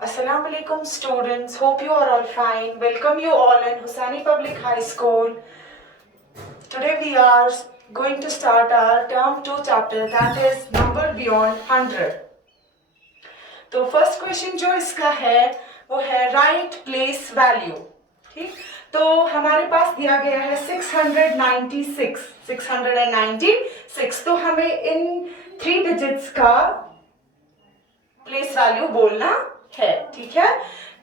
Assalamu alaikum students, hope you are all fine. Welcome you all in Hosseini Public High School. Today we are going to start our term 2 chapter, that is number beyond 100. तो first question जो इसका है वो है right place value. ठीक, तो हमारे पास दिया गया है 696. तो हमें इन 3 डिजिट्स का प्लेस वैल्यू बोलना है. ठीक है,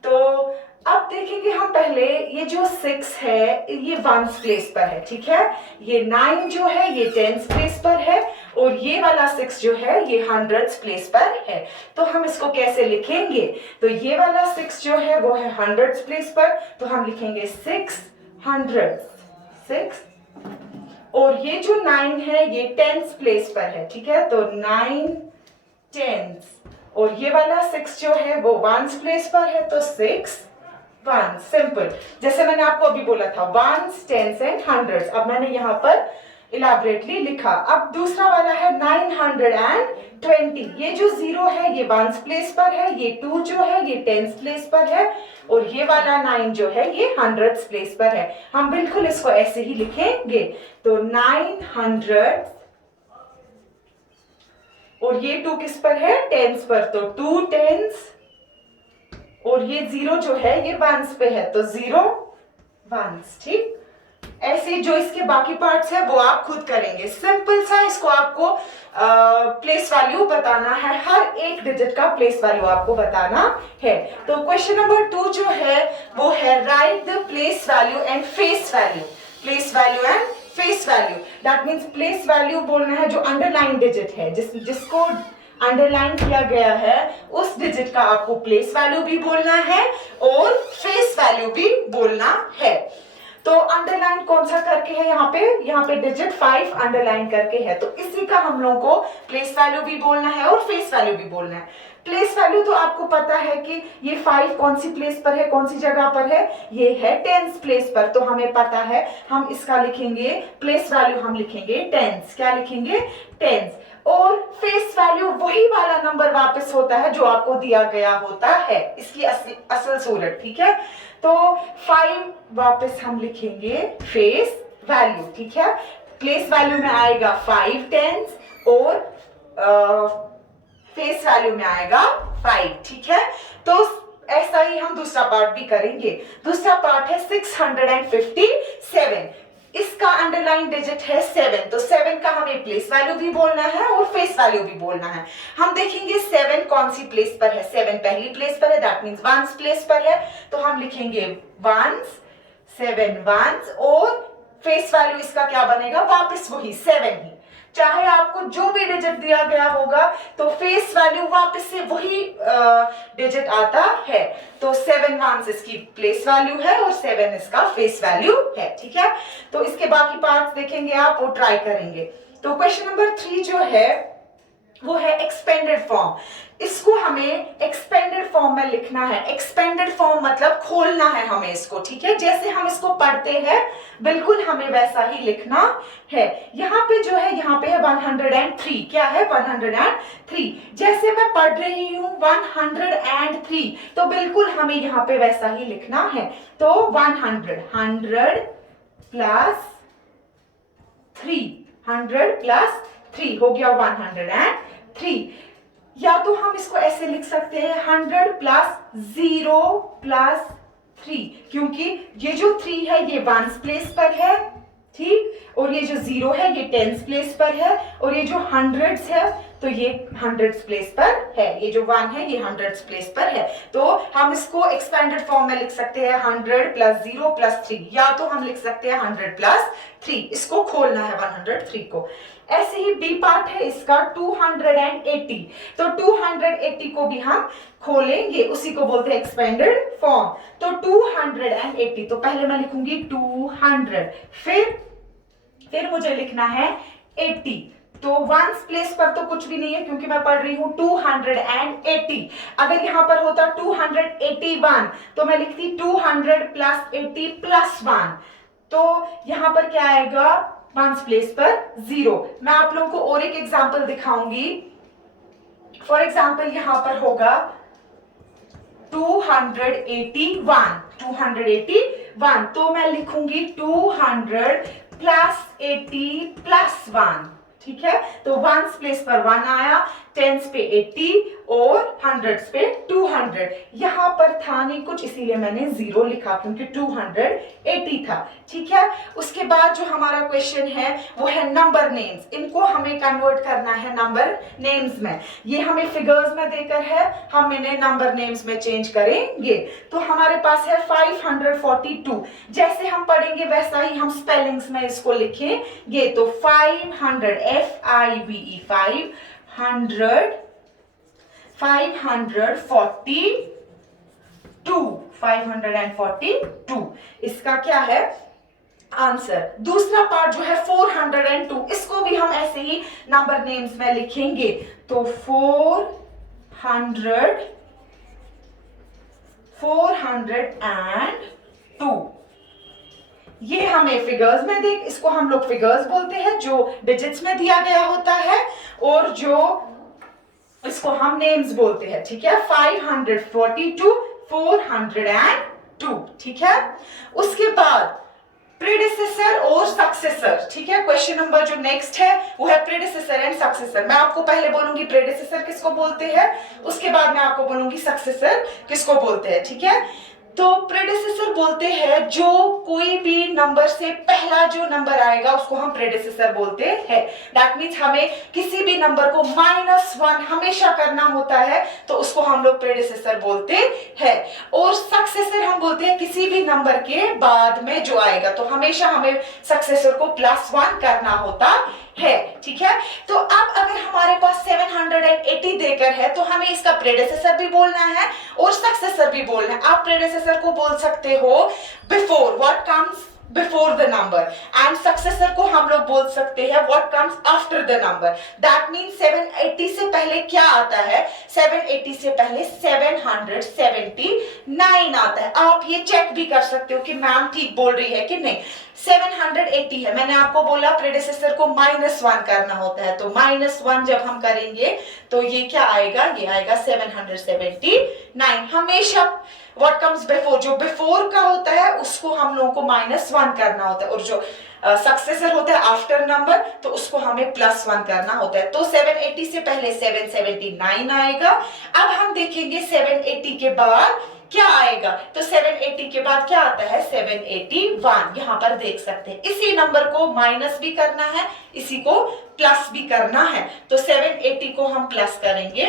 तो अब देखेंगे हम पहले ये जो 6 है ये वंस प्लेस पर है. ठीक है, ये 9 जो है ये टेंस प्लेस पर है और ये वाला 6 जो है ये हंड्रेड्स प्लेस पर है. तो हम इसको कैसे लिखेंगे? तो ये वाला 6 जो है वो है हंड्रेड्स प्लेस पर, तो हम लिखेंगे 6 और ये जो 9 है ये टेंस प्लेस पर है. ठीक है, तो 9 टेंस और ये वाला 6 जो है वो वंस प्लेस पर है, तो 6 वन. सिंपल, जैसे मैंने आपको अभी बोला था वंस, टेंस एंड हंड्रेड्स. अब मैंने यहाँ पर इलाबरेटली लिखा. अब दूसरा वाला है 920. ये जो 0 है ये वंस प्लेस पर है, ये 2 जो है ये टेंस प्लेस पर है और ये वाला 9 जो है ये हंड्रेड्स प्लेस पर है. हम बिल्कुल इसको ऐसे ही लिखेंगे. तो 900 और ये 2 किस पर है? टेंस पर, तो 2 टेंस और ये 0 जो है ये वंस पे है, तो 0 वंस. ठीक, ऐसे जो इसके बाकी पार्ट्स है वो आप खुद करेंगे. सिंपल सा इसको आपको प्लेस वैल्यू बताना है. हर एक डिजिट का प्लेस वैल्यू आपको बताना है. तो क्वेश्चन नंबर 2 जो है वो है right the place value and face value. Place value and face value, that means place value बोलना है जो अंडरलाइन डिजिट है, जिसको अंडरलाइन किया गया है उस डिजिट का आपको प्लेस वैल्यू भी बोलना है और फेस वैल्यू भी बोलना है. तो अंडरलाइन कौन सा करके है? यहाँ पे डिजिट 5 अंडरलाइन करके है, तो इसी का हम लोगों को प्लेस वैल्यू भी बोलना है और फेस वैल्यू भी बोलना है. प्लेस वैल्यू तो आपको पता है कि ये 5 कौन सी प्लेस पर है, कौन सी जगह पर है? ये है टेंस प्लेस पर, तो हमें पता है हम इसका लिखेंगे प्लेस वैल्यू, हम लिखेंगे टेंस. क्या लिखेंगे? टेंस. और फेस वैल्यू वही वाला नंबर वापस होता है जो आपको दिया गया होता है, इसकी असल सूरत. ठीक है, तो 5 वापस हम लिखेंगे फेस वैल्यू. ठीक है, प्लेस वैल्यू में आएगा 5 टेंस और फेस वैल्यू में आएगा 5. ठीक है, तो ऐसा ही हम दूसरा पार्ट भी करेंगे. दूसरा पार्ट है 657. इसका अंडरलाइन डिजिट है 7, तो 7 का हमें प्लेस वैल्यू भी बोलना है और फेस वैल्यू भी बोलना है. हम देखेंगे 7 कौन सी प्लेस पर है. 7 पहली प्लेस पर है, दैट मींस वंस प्लेस पर है, तो हम लिखेंगे वंस, 7 वंस और फेस वैल्यू इसका क्या बनेगा? वापस वही 7 ही. चाहे आपको जो भी डिजिट दिया गया होगा तो फेस वैल्यू वापस से वही डिजिट आता है. तो 7 वंस इसकी प्लेस वैल्यू है और 7 इसका फेस वैल्यू है. ठीक है, तो इसके बाकी पार्ट्स देखेंगे आप और ट्राई करेंगे. तो क्वेश्चन नंबर 3 जो है वो है एक्सपेंडेड फॉर्म. इसको हमें एक्सपेंडेड फॉर्म में लिखना है. एक्सपेंडेड फॉर्म मतलब खोलना है हमें इसको. ठीक है, जैसे हम इसको पढ़ते हैं बिल्कुल हमें वैसा ही लिखना है. यहाँ पे जो है यहाँ पे है 103. क्या है? 103. जैसे मैं पढ़ रही हूँ 103, तो बिल्कुल हमें यहाँ पे वैसा ही लिखना है. तो 100 प्लस 3 हो गया 103. या तो हम इसको ऐसे लिख सकते हैं 100 प्लस 0 प्लस 3, क्योंकि ये जो 3 है ये वंस प्लेस पर है. ठीक, और ये जो 0 है ये टेंस प्लेस पर है और ये जो हंड्रेड्स है तो ये हंड्रेड्स प्लेस पर है. ये जो 1 है ये हंड्रेड्स प्लेस पर है. तो हम इसको एक्सपेंडेड फॉर्म में लिख सकते हैं 100 प्लस 0 प्लस 3, या तो हम लिख सकते हैं 100 प्लस 3. इसको खोलना है 103 को. ऐसे ही बी पार्ट है इसका 280. तो 280 को भी हम खोलेंगे, उसी को बोलते हैं एक्सपेंडेड फॉर्म. तो 280, तो पहले मैं लिखूंगी 200, फिर मुझे लिखना है 80. तो वंस प्लेस पर तो कुछ भी नहीं है क्योंकि मैं पढ़ रही हूं 280. अगर यहां पर होता 281 तो मैं लिखती 200 प्लस 80 प्लस 1. तो यहां पर क्या आएगा? वंस प्लेस पर 0. मैं आप लोगों को और एक एग्जांपल दिखाऊंगी. फॉर एग्जांपल यहां पर होगा 281 तो मैं लिखूंगी 200 प्लस 80 प्लस 1, ठीक है। तो वंस प्लेस पर 1 आया, टेंस पे 80 और हंड्रेड्स पे 200। यहां पर था नहीं कुछ इसीलिए मैंने 0 लिखा क्योंकि 280 था, ठीक है। उसके बाद जो हमारा क्वेश्चन है वो है नंबर नेम्स। इनको हमें कन्वर्ट करना है नंबर नेम्स में। ये हमें फिगर्स में देकर है, हम इन्हें नंबर नेम्स में चेंज करेंगे। तो हमारे पास है 542। जैसे हम पढ़ेंगे वैसा ही हम स्पेलिंग्स में इसको लिखेंगे। तो 500 FIVE 542 इसका क्या है आंसर। दूसरा पार्ट जो है 402, इसको भी हम ऐसे ही नंबर नेम्स में लिखेंगे। तो 402 ये हमें फिगर्स में देख, इसको हम लोग फिगर्स बोलते हैं जो डिजिट्स में दिया गया होता है, और जो इसको हम नेम्स बोलते हैं, ठीक है। 542 402, ठीक है। उसके बाद प्रेडिसेसर और सक्सेसर, ठीक है। क्वेश्चन नंबर जो नेक्स्ट है वो है प्रेडिसेसर एंड सक्सेसर। मैं आपको पहले बोलूंगी प्रेडिसेसर किसको बोलते हैं, उसके बाद मैं आपको बोलूंगी सक्सेसर किसको बोलते हैं, ठीक है। तो प्रेडिसेसर बोलते हैं जो कोई भी नंबर से पहला जो नंबर आएगा उसको हम प्रेडिसेसर बोलते हैं। दैट मीन्स हमें किसी भी नंबर को -1 हमेशा करना होता है तो उसको हम लोग प्रेडिसेसर बोलते हैं। और सक्सेसर हम बोलते हैं किसी भी नंबर के बाद में जो आएगा, तो हमेशा हमें सक्सेसर को +1 करना होता है, ठीक है। तो अब अगर हमारे पास 780 देकर है तो हमें इसका प्रेडिसेसर भी बोलना है और सक्सेसर भी बोलना है। आप प्रेडिसेसर को बोल सकते हो before, what comes before the number, and successor को हम लोग बोल सकते हैं what comes after the number. That means 780 से पहले क्या आता है, 780 से पहले 779 आता है। आप ये चेक भी कर सकते हो कि मैम ठीक बोल रही है कि नहीं। 780 है, मैंने आपको बोला प्रेडिसेसर को -1 करना होता है, तो -1 जब हम करेंगे तो ये क्या आएगा, ये आएगा 779। हमेशा व्हाट कम्स बिफोर, जो बिफोर का होता है उसको हम लोगों को -1 करना होता है, और जो सक्सेसर होता है आफ्टर नंबर तो उसको हमें +1 करना होता है। तो 780 से पहले 779 आएगा। अब हम देखेंगे 780 के बाद क्या आएगा, तो 780 के बाद क्या आता है 781। यहां पर देख सकते हैं इसी नंबर को माइनस भी करना है, इसी को प्लस भी करना है। तो 780 को हम प्लस करेंगे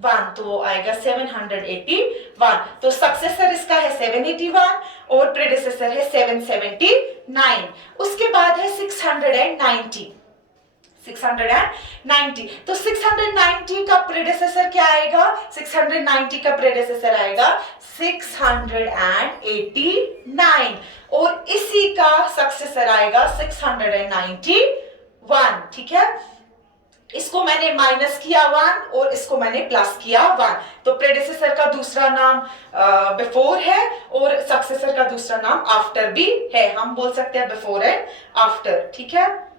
1 तो वो आएगा 781। तो सक्सेसर इसका है 781 और प्रेडिसेसर है 779। उसके बाद है 690। तो 690 का प्रेडिसेसर क्या आएगा, 690 का प्रेडिसेसर आएगा 689 और इसी का सक्सेसर आएगा 691, ठीक है। इसको मैंने माइनस किया 1 और इसको मैंने प्लस किया 1। तो प्रेडिसेसर का दूसरा नाम बिफोर है और सक्सेसर का दूसरा नाम आफ्टर भी है। हम बोल सकते हैं बिफोर एंड आफ्टर, ठीक है।